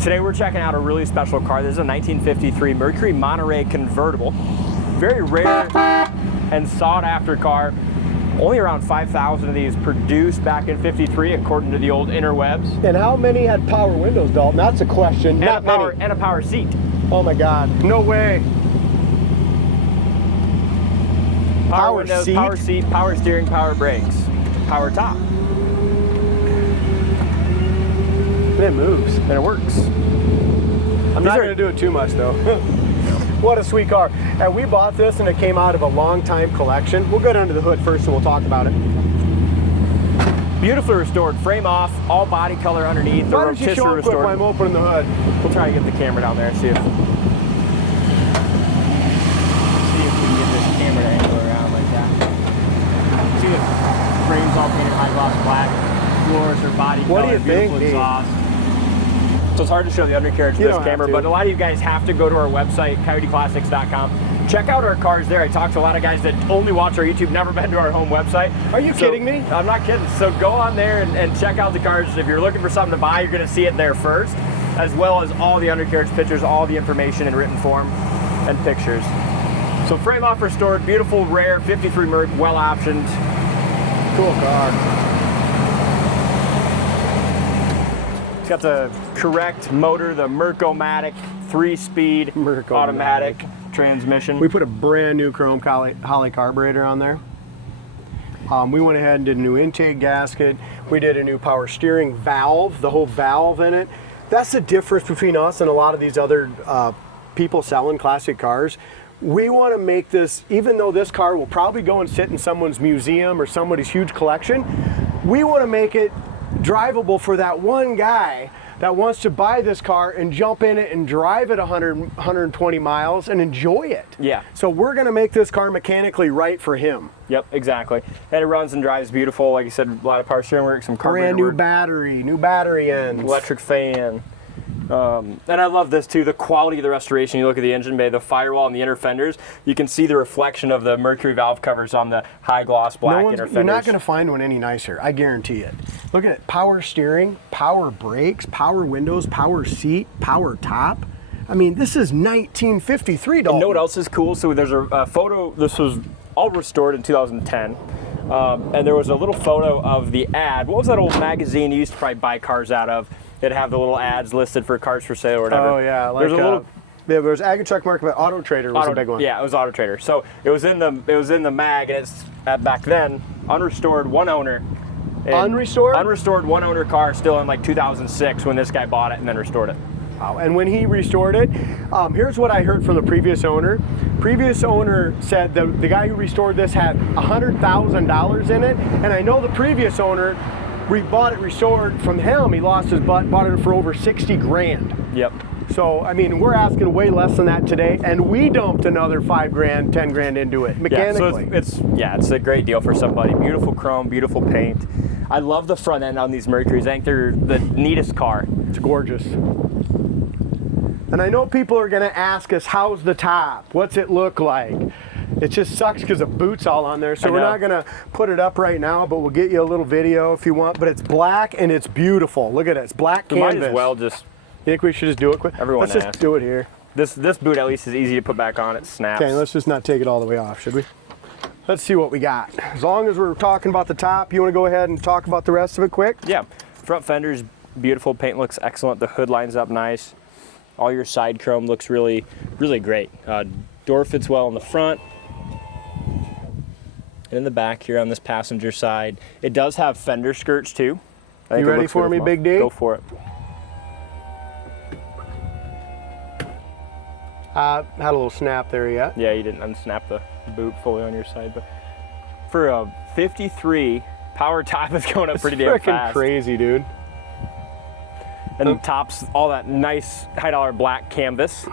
Today we're checking out a really special car. This is a 1953 Mercury Monterey Convertible. Very rare and sought after car. Only around 5,000 of these produced back in '53, according to the old interwebs. And how many had power windows, Dalton? That's a question. And a power seat. Oh my God, no way. Power windows, seat? power seat, power steering, power brakes, power top. And it moves. And it works. I'm not going to do it too much though. What a sweet car. And we bought this and it came out of a long time collection. We'll go down to the hood first and we'll talk about it. Beautifully restored, frame off, all body color underneath. Why don't you show it quick while I'm opening the hood? We'll try to get the camera down there and see if we can get this camera to angle around like that. See the frame's all painted high gloss black, floors are body color, what do you beautiful think, exhaust. So it's hard to show the undercarriage with this camera, but a lot of you guys have to go to our website, coyoteclassics.com. Check out our cars there. I talked to a lot of guys that only watch our YouTube, never been to our home website. Are you kidding me? I'm not kidding. So go on there and check out the cars. If you're looking for something to buy, you're going to see it there first, as well as all the undercarriage pictures, all the information in written form and pictures. So frame off restored, beautiful, rare, 53 Merc, well optioned. Cool car. It's got the correct motor, the Merc-O-Matic 3-speed automatic transmission. We put a brand new chrome Holley carburetor on there. We went ahead and did a new intake gasket. We did a new power steering valve, the whole valve in it. That's the difference between us and a lot of these other people selling classic cars. We want to make this, even though this car will probably go and sit in someone's museum or somebody's huge collection, we want to make it drivable for that one guy that wants to buy this car and jump in it and drive it 100, 120 miles and enjoy it. Yeah. So we're going to make this car mechanically right for him. Yep, exactly. And it runs and drives beautiful. Like you said, a lot of power steering work, some carburetor Brand new work, battery, new battery ends. electric fan. And I love this too, the quality of the restoration. You look at the engine bay, the firewall and the inner fenders, you can see the reflection of the Mercury valve covers on the high gloss black inner fenders. You're not going to find one any nicer, I guarantee it. Look at it, power steering, power brakes, power windows, power seat, power top. I mean, this is 1953, Dalton. You know what else is cool? So there's a photo, this was all restored in 2010. And there was a little photo of the ad. What was that old magazine you used to probably buy cars out of? It'd have the little ads listed for cars for sale or whatever. Oh yeah, like there was Ag and Truck Market, but Auto Trader was a big one. Yeah, it was Auto Trader. So it was in the mag, and it's back then unrestored, one owner. Unrestored? Unrestored, one owner car, still in like 2006 when this guy bought it and then restored it. Wow. And when he restored it, here's what I heard from the previous owner. Previous owner said the guy who restored this had $100,000 in it, and I know the previous owner. We bought it restored from him. He lost his butt, bought it for over 60 grand. Yep. So, I mean, we're asking way less than that today, and we dumped another 5 grand, 10 grand into it mechanically. Yeah, so it's a great deal for somebody. Beautiful chrome, beautiful paint. I love the front end on these Mercuries. I think they're the neatest car. It's gorgeous. And I know people are going to ask us, how's the top? What's it look like? It just sucks because the boot's all on there, so we're not going to put it up right now, but we'll get you a little video if you want. But it's black and it's beautiful. Look at it. It's black canvas. Might as well just... You think we should just do it quick? Let's just do it here. This boot at least is easy to put back on. It snaps. Okay, let's just not take it all the way off, should we? Let's see what we got. As long as we're talking about the top, you want to go ahead and talk about the rest of it quick? Yeah. Front fender's beautiful. Paint looks excellent. The hood lines up nice. All your side chrome looks really, really great. Door fits well in the front. And in the back here on this passenger side, it does have fender skirts too. You ready for me, Big D? Go for it. Had a little snap there yet. Yeah, you didn't unsnap the boot fully on your side, but for a 53, power top is going up pretty damn fast. Freaking crazy, dude. And the top's all that nice high dollar black canvas.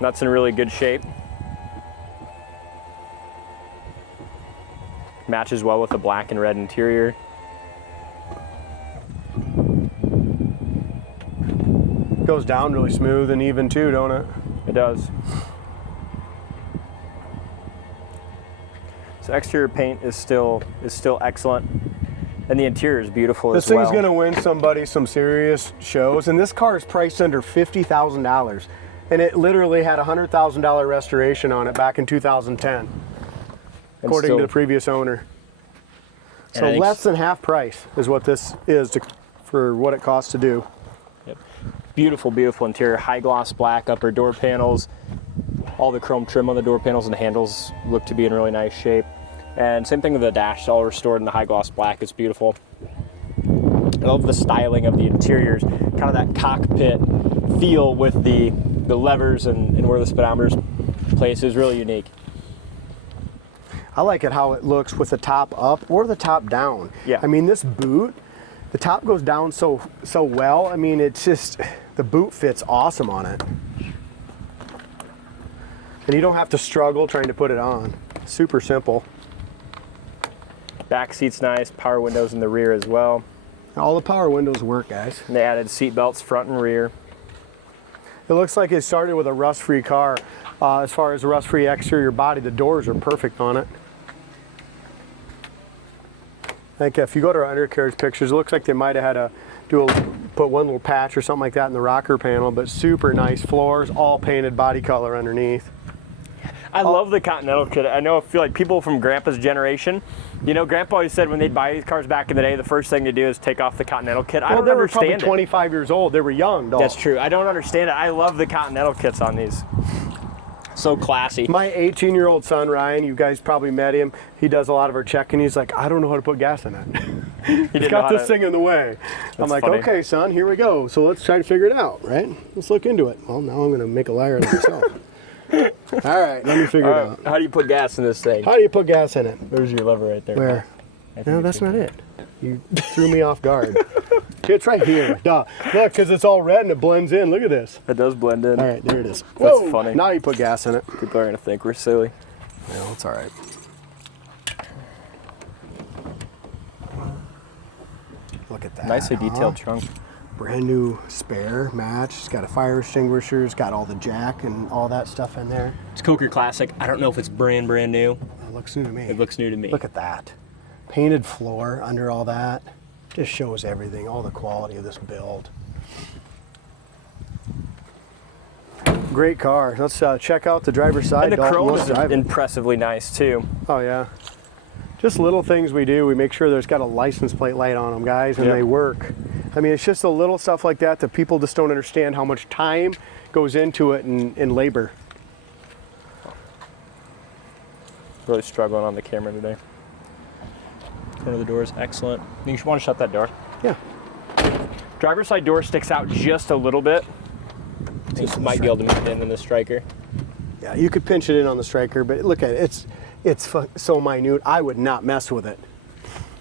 That's in really good shape. Matches well with the black and red interior. Goes down really smooth and even too, don't it? It does. So exterior paint is still excellent. And the interior is beautiful This as well. thing's gonna win somebody some serious shows, and this car is priced under $50,000, and it literally had a $100,000 restoration on it back in 2010, according to the previous owner. So less than half price is what this is for what it costs to do. Yep. Beautiful, beautiful interior. High gloss black upper door panels. All the chrome trim on the door panels and the handles look to be in really nice shape. And same thing with the dash, all restored in the high gloss black. It's beautiful. I love the styling of the interiors, kind of that cockpit feel with the levers and where the speedometer's placed is really unique. I like it how it looks with the top up or the top down. Yeah. I mean, this boot, the top goes down so well. I mean, it's just, the boot fits awesome on it. And you don't have to struggle trying to put it on. Super simple. Back seat's nice, power windows in the rear as well. All the power windows work, guys. And they added seat belts front and rear. It looks like it started with a rust-free car. As far as the rust-free exterior body, the doors are perfect on it. I think if you go to our undercarriage pictures, it looks like they might have had to put one little patch or something like that in the rocker panel, but super nice floors, all painted body color underneath. I love the Continental kit. I feel like people from Grandpa's generation, you know, Grandpa always said when they'd buy these cars back in the day, the first thing to do is take off the Continental kit. I don't they were understand probably 25 years old. They were young, dog. That's true. I don't understand it. I love the Continental kits on these. So classy. My 18-year-old son, Ryan, you guys probably met him. He does a lot of our checking. He's like, I don't know how to put gas in it. He's got this thing in the way. I'm like, funny. Okay, son, here we go. So let's try to figure it out, right? Let's look into it. Well, now I'm going to make a liar of myself. All right, let me figure it out. How do you put gas in this thing? How do you put gas in it? There's your lever right there. Where? No, that's not it. You threw me off guard. It's right here. Duh. Look, because it's all red and it blends in. Look at this. It does blend in. All right, there it is. That's Whoa, funny. Now you put gas in it. People are going to think we're silly. No, it's all right. Look at that. Nicely detailed trunk. Brand new spare match. It's got a fire extinguisher. It's got all the jack and all that stuff in there. It's Coker Classic. I don't know if it's brand new. It looks new to me. It looks new to me. Look at that. Painted floor under all that. Just shows everything, all the quality of this build. Great car. Let's check out the driver's side. And the Dalton, chrome let's is drive it. impressively nice too. Oh yeah. Just little things we do. We make sure there's got a license plate light on them, guys, and they work. I mean, it's just the little stuff like that that people just don't understand how much time goes into it in labor. Really struggling on the camera today. One of the doors, excellent. You want to shut that door? Yeah. Driver's side door sticks out just a little bit. You might be able to move it in the striker. Yeah, you could pinch it in on the striker, but look at it. It's so minute. I would not mess with it.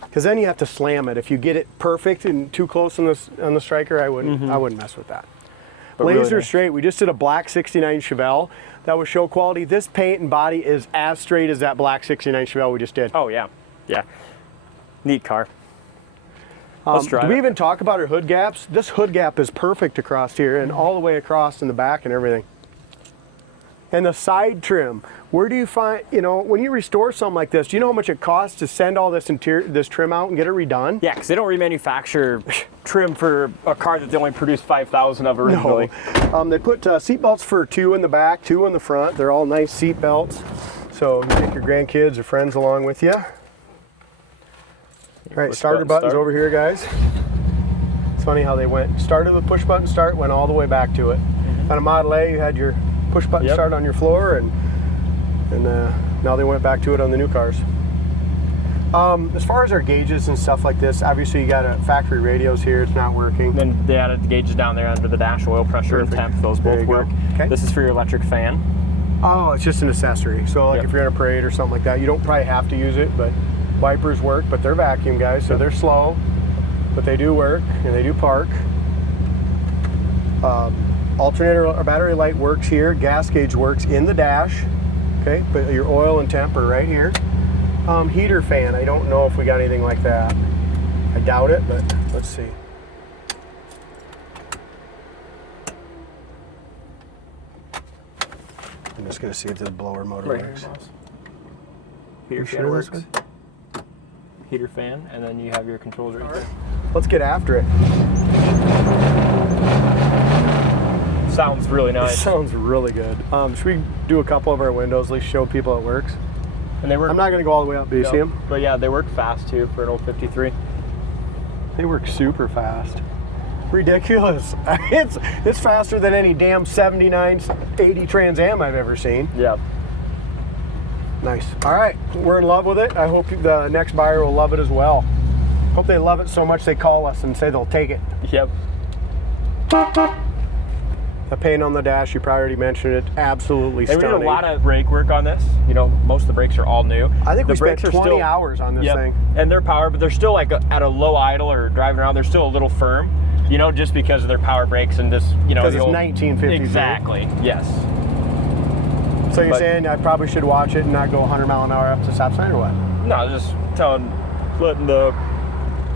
Because then you have to slam it. If you get it perfect and too close on the striker, I wouldn't mess with that. But Laser really nice. straight. We just did a black 69 Chevelle. That was show quality. This paint and body is as straight as that black 69 Chevelle we just did. Oh yeah, yeah. Neat car. Let's drive Do we it. even talk about our hood gaps? This hood gap is perfect across here and all the way across in the back and everything. And the side trim, where do you find, when you restore something like this, do you know how much it costs to send all this trim out and get it redone? Yeah, because they don't remanufacture trim for a car that they only produced 5,000 of originally. No. They put seat belts for 2 in the back, 2 in the front. They're all nice seat belts. So you take your grandkids or friends along with you. All right, starter button's over here, guys. It's funny how they started with push button start, went all the way back to it. On a Model A, you had your push button start on your floor, and now they went back to it on the new cars. As far as our gauges and stuff like this, obviously you got a factory radios here. It's not working. Then they added the gauges down there under the dash, oil pressure and temp. Those both work. Okay. This is for your electric fan. Oh, it's just an accessory. So like if you're in a parade or something like that, you don't probably have to use it, but wipers work, but they're vacuum, guys, so they're slow, but they do work and they do park. Alternator or battery light works here. Gas gauge works in the dash. Okay, but your oil and temp are right here. Heater fan, I don't know if we got anything like that. I doubt it, but let's see. I'm just gonna see if the blower motor works. Heater You fan sure works. this one? heater fan, and then you have your controls right there. Let's get after it. Sounds really It nice. sounds really good. Should we do a couple of our windows, at least show people it works? And they work. I'm not going to go all the way up. Do you see them? But yeah, they work fast too for an old 53. They work super fast. Ridiculous. It's faster than any damn 79, 80 Trans Am I've ever seen. Yeah. Nice. All right, we're in love with it. I hope the next buyer will love it as well. Hope they love it so much they call us and say they'll take it. Yep. The paint on the dash, you probably already mentioned it, absolutely And we stunning. did a lot of brake work on this. You know, most of the brakes are all new. I think the we spent brakes are 20 still, hours on this thing. And they're powered, but they're still like at a low idle or driving around. They're still a little firm, you know, just because of their power brakes and this, you know. Because it's 1953. Exactly, yes. So you're saying I probably should watch it and not go 100 mile an hour up to stop sign or what? No, just letting the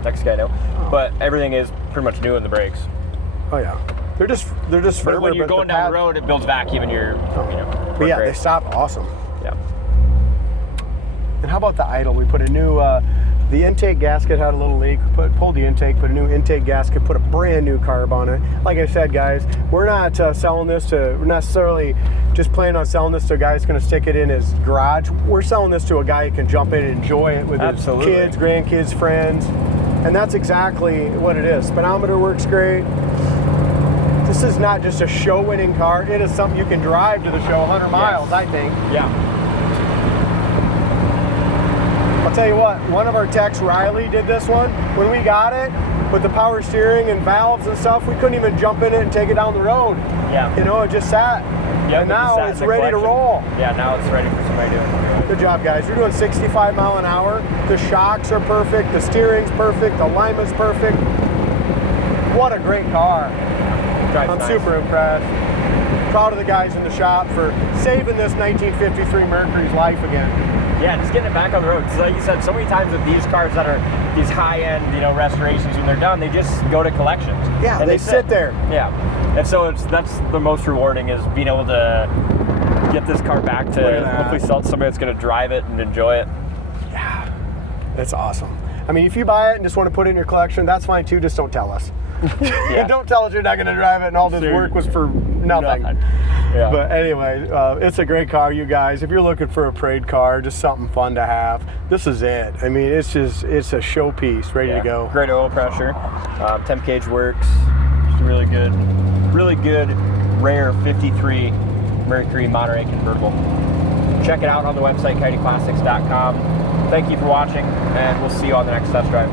next guy know. Oh. But everything is pretty much new in the brakes. Oh yeah. They're just firmer. But when you're going down the road, it builds vacuum in your, you know. But yeah, brake. they stop awesome. Yeah. And how about the idle? We put a new, the intake gasket had a little leak. Pulled the intake, put a new intake gasket, put a brand new carb on it. Like I said, guys, we're not selling this to, we're not necessarily just planning on selling this to a guy that's going to stick it in his garage. We're selling this to a guy who can jump in and enjoy it with his kids, grandkids, friends. And that's exactly what it is. Speedometer works great. This is not just a show-winning car. It is something you can drive to the show 100 miles, I think. Yeah. I'll tell you what, one of our techs, Riley, did this one. When we got it, with the power steering and valves and stuff, we couldn't even jump in it and take it down the road. Yeah. You know, it just sat. Yep, and now it's ready to roll. Yeah, now it's ready for somebody to do it. Good job, guys. You're doing 65 mile an hour. The shocks are perfect. The steering's perfect. The alignment's perfect. What a great car. I'm super impressed. Proud of the guys in the shop for saving this 1953 Mercury's life again. Yeah, just getting it back on the road. Because like you said, so many times with these cars that are these high-end, you know, restorations, when they're done, they just go to collections. Yeah, and they sit there. Yeah, and so that's the most rewarding, is being able to get this car back to hopefully sell to somebody that's going to drive it and enjoy it. Yeah, that's awesome. I mean, if you buy it and just want to put it in your collection, that's fine too. Just don't tell us. Yeah. Don't tell us you're not going to drive it and all this work was for nothing. Yeah. But anyway, it's a great car, you guys. If you're looking for a parade car, just something fun to have, this is it. I mean, it's a showpiece, ready to go. Great oil pressure. Temp gauge works. Just a really good, rare 53 Mercury Monterey Convertible. Check it out on the website, coyoteclassics.com. Thank you for watching, and we'll see you on the next test drive.